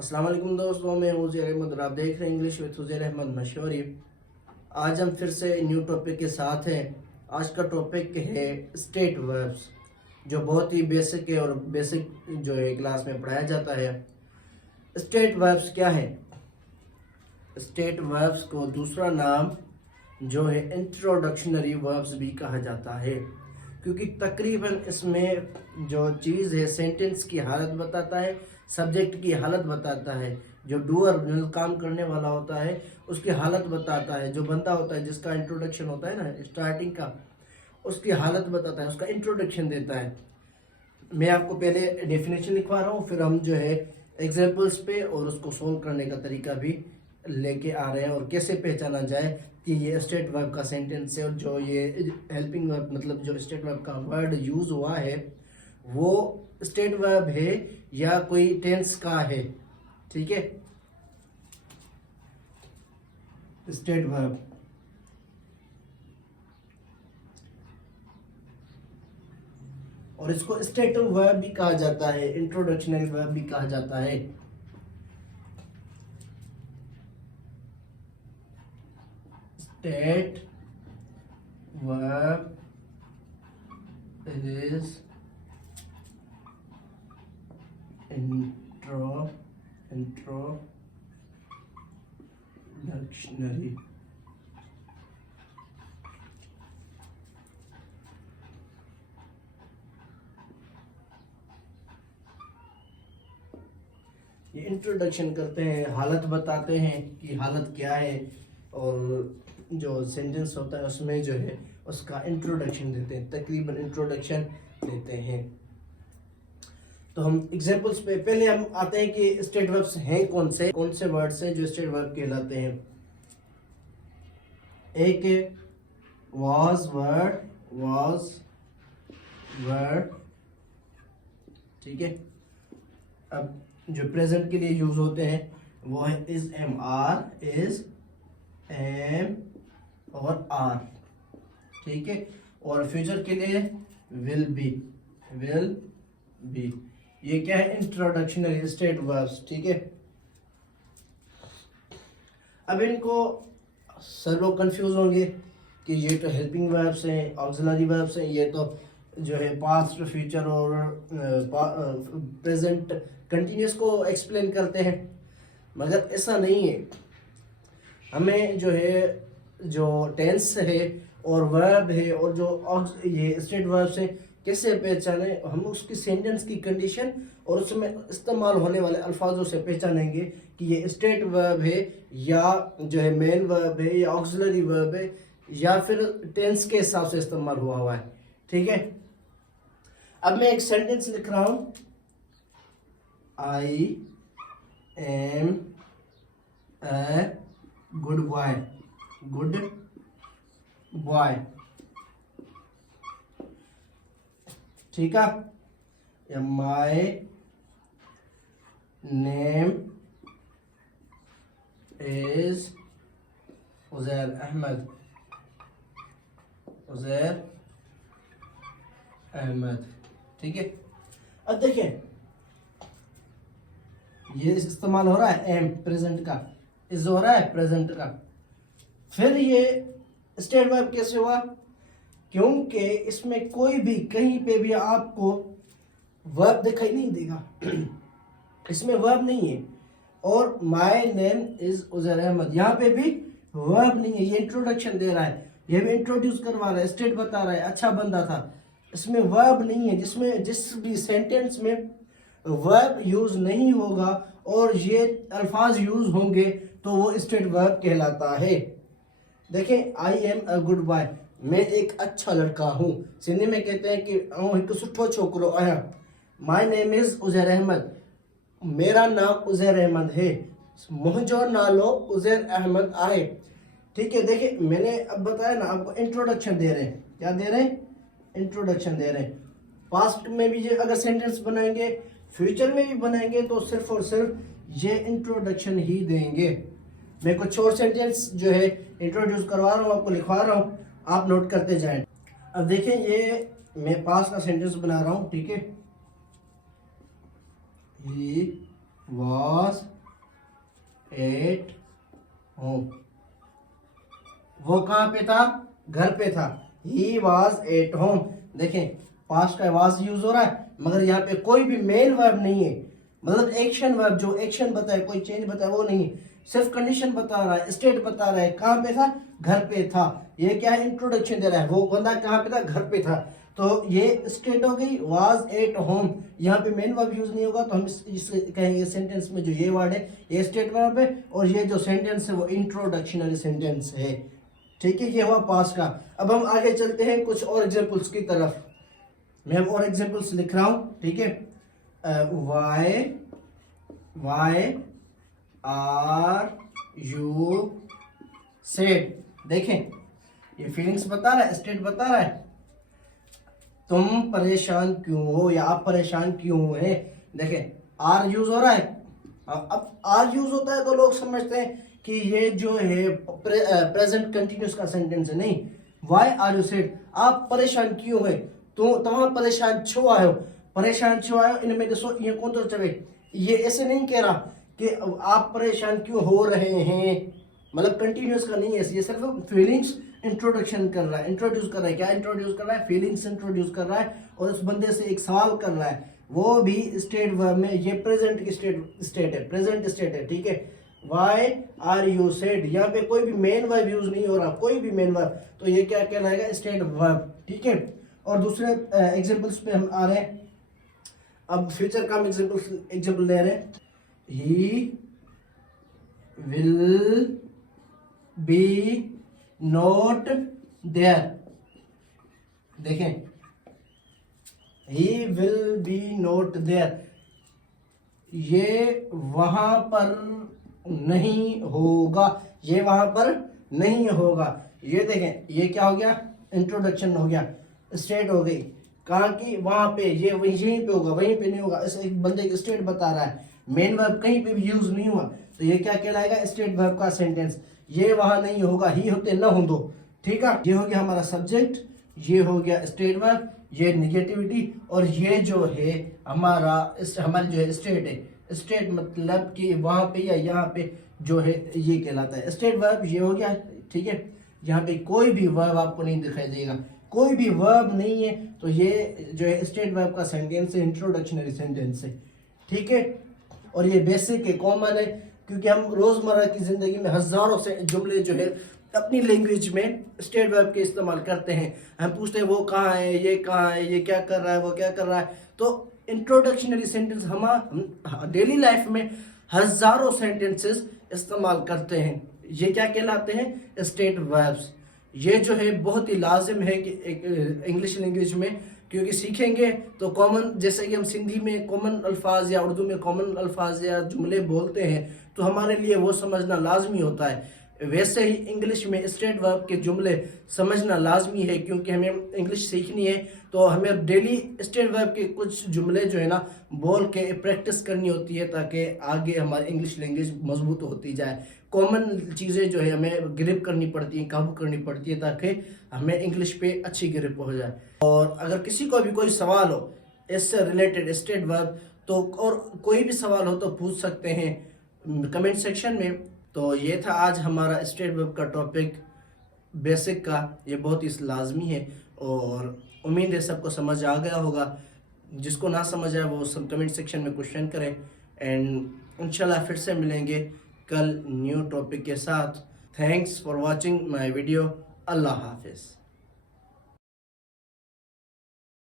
अस्सलाम वालेकुम दोस्तों, मैं उज़ैर अहमद और आप देख रहे हैं इंग्लिश विद उज़ैर अहमद मशहूरी। आज हम फिर से न्यू टॉपिक के साथ हैं। आज का टॉपिक है स्टेट वर्ब्स, जो बहुत ही बेसिक है और बेसिक जो है क्लास में पढ़ाया जाता है। स्टेट वर्ब्स क्या है? स्टेट वर्ब्स को दूसरा नाम जो है इंट्रोडक्शनरी वर्ब्स भी कहा जाता है, क्योंकि तकरीबन इसमें जो चीज़ है सेंटेंस की हालत बताता है, सब्जेक्ट की हालत बताता है, जो डूअर काम करने वाला होता है उसकी हालत बताता है, जो बंदा होता है जिसका इंट्रोडक्शन होता है ना स्टार्टिंग का, उसकी हालत बताता है, उसका इंट्रोडक्शन देता है। मैं आपको पहले डेफिनेशन लिखवा रहा हूँ, फिर हम जो है एग्जाम्पल्स पे और उसको सोल्व करने का तरीका भी लेके आ रहे हैं और कैसे पहचाना जाए कि ये स्टेट वर्ब का सेंटेंस है और जो ये हेल्पिंग वर्ब मतलब जो स्टेट वर्ब का वर्ड यूज़ हुआ है वो स्टेट वर्ब है या कोई टेंस का है। ठीक है, स्टेट वर्ब। और इसको स्टेटिव वर्ब भी कहा जाता है, इंट्रोडक्शनरी वर्ब भी कहा जाता है। State verb is introductionary। ये इंट्रोडक्शन करते हैं, हालत बताते हैं कि हालत क्या है, और जो सेंटेंस होता है उसमें जो है उसका इंट्रोडक्शन देते हैं, तकरीबन इंट्रोडक्शन देते हैं। तो हम एग्जांपल्स पे पहले हम आते हैं कि स्टेट वर्ब्स हैं कौन से वर्ड्स हैं जो स्टेट वर्ब कहलाते हैं। एक वाज वर्ड, ठीक है। अब जो प्रेजेंट के लिए यूज होते हैं वो है is, am, are, is, am और आर, ठीक है। और फ्यूचर के लिए विल बी। ये क्या है? इंट्रोडक्शनरी स्टेट वर्ब्स, ठीक है। अब इनको सब लोग कंफ्यूज होंगे कि ये तो हेल्पिंग वर्ब्स हैं, ऑक्सिलरी वर्ब्स हैं, ये तो जो है पास्ट, फ्यूचर और प्रेजेंट कंटिन्यूस को एक्सप्लेन करते हैं, मगर ऐसा नहीं है। हमें जो है जो टेंस है और वर्ब है और जो ये स्टेट वर्ब्स है कैसे पहचाने, हम उसकी सेंटेंस की कंडीशन और उसमें इस्तेमाल होने वाले अल्फाजों से पहचानेंगे कि ये स्टेट वर्ब है या जो है मेन वर्ब है या ऑक्सिलरी वर्ब है या फिर टेंस के हिसाब से इस्तेमाल हुआ है, ठीक है। अब मैं एक सेंटेंस लिख रहा हूं, I am a good boy, ठीक है। या my name is Uzair Ahmad, ठीक है। अब देखें ये इस्तेमाल हो रहा है एम प्रेजेंट का, इज हो रहा है प्रेजेंट का। फिर ये स्टेट वर्ब कैसे हुआ? क्योंकि इसमें कोई भी कहीं पे भी आपको वर्ब दिखाई नहीं देगा इसमें वर्ब नहीं है। और my name is Uzair Ahmad, यहाँ पे भी वर्ब नहीं है, ये इंट्रोडक्शन दे रहा है, ये भी इंट्रोड्यूस करवा रहा है, स्टेट बता रहा है अच्छा बंदा था। इसमें वर्ब नहीं है, जिसमें जिस भी सेंटेंस में वर्ब यूज नहीं होगा और ये अल्फाज यूज होंगे तो वो स्टेट वर्ब कहलाता है। देखें, I am a good boy, मैं एक अच्छा लड़का हूँ। सिंधी में कहते हैं कि एक सुठो छोकरो आया। My name is Uzair Ahmad, मेरा नाम उज़ैर अहमद है, मुझो नालो उज़ैर अहमद आहे, ठीक है। देखिए मैंने अब बताया ना आपको, इंट्रोडक्शन दे रहे हैं। क्या दे रहे हैं? इंट्रोडक्शन दे रहे हैं। पास्ट में भी ये अगर सेंटेंस बनाएंगे, फ्यूचर में भी बनाएंगे, तो सिर्फ और सिर्फ ये इंट्रोडक्शन ही देंगे। मैं कुछ और सेंटेंस जो है इंट्रोड्यूस करवा रहा हूँ, आपको लिखवा रहा हूँ, आप नोट करते जाएं। अब देखें ये मैं पास्ट का सेंटेंस बना रहा हूँ, ठीक है। He was at home। वो कहाँ पे था? घर पे था। he was at home। देखें पास्ट का was यूज हो रहा है, मगर यहाँ पे कोई भी मेन वर्ब नहीं है, मतलब एक्शन वर्ब जो एक्शन बताए, कोई चेंज बताए वो नहीं है, सिर्फ कंडीशन बता रहा है, स्टेट बता रहा है। कहाँ पे था? घर पे था। ये क्या है? इंट्रोडक्शन दे रहा है। वो बंदा कहाँ पे था? घर पे था। तो ये स्टेट हो गई, वाज एट होम। यहाँ पे मेन वर्ब यूज नहीं होगा, तो हम इस कहेंगे सेंटेंस में जो ये वर्ड है ये स्टेट वर्ब है, और ये जो सेंटेंस है वो इंट्रोडक्शनरी सेंटेंस है। ठीक है, ये हुआ पास्ट का। अब हम आगे चलते हैं कुछ और एग्जांपल्स की तरफ। मैं अब और एग्जांपल्स लिख रहा हूँ। ठीक है, वाई आर यू सैड। देखें ये फीलिंग्स बता रहा है, स्टेट बता रहा है। तुम परेशान क्यों हो या आप परेशान क्यों हैं। देखें आर यूज हो रहा है। अब आर यूज होता है तो लोग समझते हैं कि ये जो है प्रेजेंट कंटिन्यूस का सेंटेंस है। नहीं, वाई आर यू सैड, आप परेशान क्यों है, तो तमाम परेशान छो आयो, परेशान छो आयो। इनमें दसो ये कौन तो चवे, ये ऐसे नहीं कह रहा कि आप परेशान क्यों हो रहे हैं, मतलब कंटिन्यूस का नहीं है, ये सिर्फ फीलिंग्स इंट्रोडक्शन कर रहा है, इंट्रोड्यूस कर रहा है। क्या इंट्रोड्यूस कर रहा है? फीलिंग्स इंट्रोड्यूस कर रहा है, और उस बंदे से एक सवाल कर रहा है, वो भी स्टेट वर्ब में। ये प्रेजेंट की स्टेट है, प्रेजेंट स्टेट है। ठीक है, वाई आर यू सैड, यहाँ पे कोई भी मेन वर्ब यूज नहीं हो रहा, कोई भी मेन वर्ब, तो ये क्या कहलाएगा? State verb. ठीक है, और दूसरे एग्जांपल्स पे हम आ रहे हैं। अब फ्यूचर का हम एग्जांपल ले रहे हैं। He will be not there. देखें he will be not there, ये वहां पर नहीं होगा, ये वहां पर नहीं होगा। ये देखें ये क्या हो गया? इंट्रोडक्शन हो गया, स्टेट हो गई। कहा कि वहां पे, ये यहीं पे होगा, वहीं पे नहीं होगा। ऐसे एक बंदे की स्टेट बता रहा है, मेन वर्ब कहीं पे भी यूज नहीं हुआ, तो ये क्या कहलाएगा? स्टेट वर्ब का सेंटेंस। ये वहां नहीं होगा, ही होते न हो दो। ठीक है, ये हो गया हमारा सब्जेक्ट, ये हो गया स्टेट वर्ब, ये निगेटिविटी, और ये जो है हमारी जो है स्टेट है। स्टेट मतलब कि वहां पे या यहाँ पे जो है ये कहलाता है स्टेट वर्ब। ये हो गया। ठीक है, यहाँ पे कोई भी वर्ब आपको नहीं दिखाई देगा, कोई भी वर्ब नहीं है, तो ये जो है स्टेट वर्ब का सेंटेंस है, इंट्रोडक्शनरी सेंटेंस है। ठीक है, और ये बेसिक है, कॉमन है, क्योंकि हम रोजमर्रा की जिंदगी में हजारों से जुमले जो है अपनी लैंग्वेज में स्टेट वर्ब के इस्तेमाल करते हैं। हम पूछते हैं वो कहाँ है, ये कहाँ है, ये क्या कर रहा है, वो क्या कर रहा है। तो इंट्रोडक्शनरी सेंटेंस हम डेली लाइफ में हजारों सेंटेंसेस इस्तेमाल करते हैं। ये क्या कहलाते हैं? State verbs. ये जो है बहुत ही लाजिम है कि इंग्लिश लैंग्वेज में, क्योंकि सीखेंगे तो कॉमन, जैसे कि हम सिंधी में कॉमन अल्फाज या उर्दू में कॉमन अल्फाज या जुमले बोलते हैं, तो हमारे लिए वो समझना लाजमी होता है। वैसे ही इंग्लिश में स्टेट वर्ब के जुमले समझना लाजमी है, क्योंकि हमें इंग्लिश सीखनी है, तो हमें डेली स्टेट वर्ब के कुछ जुमले जो है ना बोल के प्रैक्टिस करनी होती है, ताकि आगे हमारी इंग्लिश लैंग्वेज मजबूत होती जाए। कॉमन चीज़ें जो है हमें ग्रिप करनी पड़ती हैं, काबू करनी पड़ती है, ताकि हमें इंग्लिश पे अच्छी ग्रिप हो जाए। और अगर किसी को भी कोई सवाल हो इससे रिलेटेड स्टेट वर्ब, तो और कोई भी सवाल हो तो पूछ सकते हैं कमेंट सेक्शन में। तो ये था आज हमारा स्टेट वर्ब का टॉपिक बेसिक का, ये बहुत ही लाजमी है, और उम्मीद है सबको समझ आ गया होगा। जिसको ना समझ आए वो सब कमेंट सेक्शन में क्वेश्चन करें, एंड इंशाल्लाह फिर से मिलेंगे कल न्यू टॉपिक के साथ। Thanks for watching my video. अल्लाह हाफिज़।